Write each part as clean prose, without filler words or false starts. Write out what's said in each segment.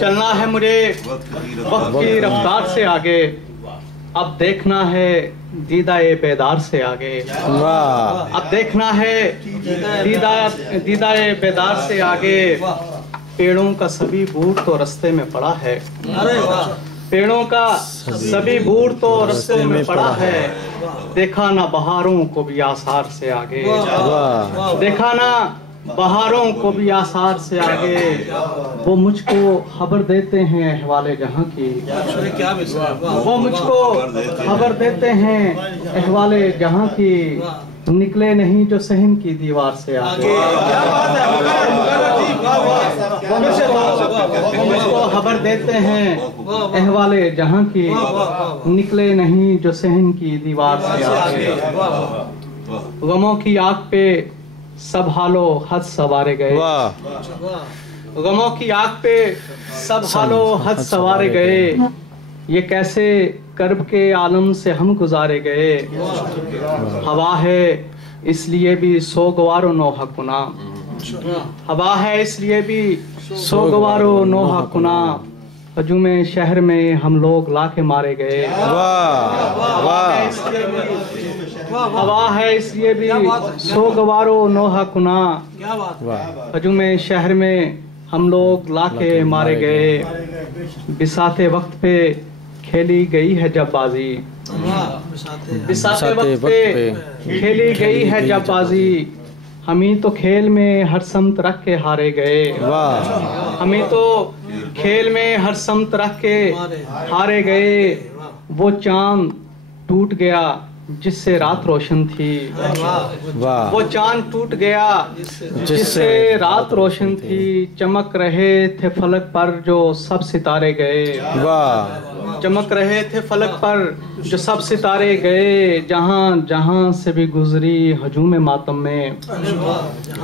چلنا ہے مجھے وقت کی رفتار سے آگے، اب دیکھنا ہے دیدہ بیدار سے آگے، اب دیکھنا ہے دیدہ بیدار سے آگے۔ پیڑوں کا سبھی بوٹ تو رستے میں پڑا ہے، پیڑوں کا سبھی بوٹ تو رستے میں پڑا ہے، دیکھا نہ بہاروں کو بھی آثار سے آگے، دیکھا نہ بہاروں کو بھی آثار سے آگے۔ وہ مجھ کو خبر دیتے ہیں احوال جہاں کی، وہ مجھ کو خبر دیتے ہیں احوال جہاں کی، نکلے نہیں جو صحن کی دیوار سے آگے۔ وہ مجھ کو خبر دیتے ہیں احوال جہاں کی، نکلے نہیں جو صحن کی دیوار سے آگے۔ غموں کی آگ پہ سب حال و حد سوارے گئے، غموں کی آگ پہ سب حال و حد سوارے گئے، یہ کیسے کرب کے عالم سے ہم گزارے گئے۔ ہوا ہے اس لیے بھی سوگوار و نوحہ کنا، ہوا ہے اس لیے بھی سوگوار و نوحہ کنا، ہجوم شہر میں ہم لوگ لا کے مارے گئے۔ ہوا ہے اس لیے بھی سوگوار و نوحہ کنا، ہجوم شہر میں ہم لوگ لا کے مارے گئے۔ بساط وقت پہ کھیلی گئی ہے جب بازی، بساط وقت پہ کھیلی گئی ہے جب بازی، ہمیں تو کھیل میں ہر سمت رکھ کے ہارے گئے، ہمیں تو کھیل میں ہر سمت رکھ کے ہارے گئے۔ وہ چاند ٹوٹ گیا جس سے رات روشن تھی، وہ چاند ٹوٹ گیا جس سے رات روشن تھی، چمک رہے تھے فلک پر جو سب ستارے گئے، چمک رہے تھے فلک پر جو سب ستارے گئے۔ جہاں جہاں سے بھی گزری ہجوم ماتم میں،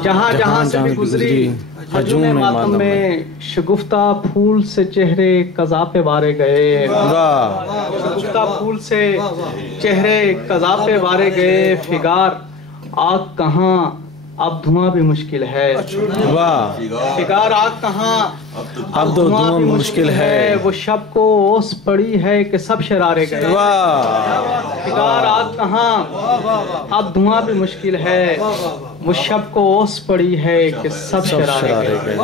جہاں جہاں سے بھی گزری ہجوم ماتم میں، شگفتہ پھول سے چہرے قضا پہ وارے گئے، شگفتہ پھول سے چہرے قضا پہ وارے گئے۔ فگار آگ کہاں اب دھواں بھی مشکل ہے، فگار آگ کہاں اب دھواں بھی مشکل ہے، وہ شب کو اوس پڑی ہے کہ سب شرارے گئے، فگار آگ کہاں اب دھواں بھی مشکل ہے، وہ شب کو اوس پڑی ہے کہ سب شرارے گئے۔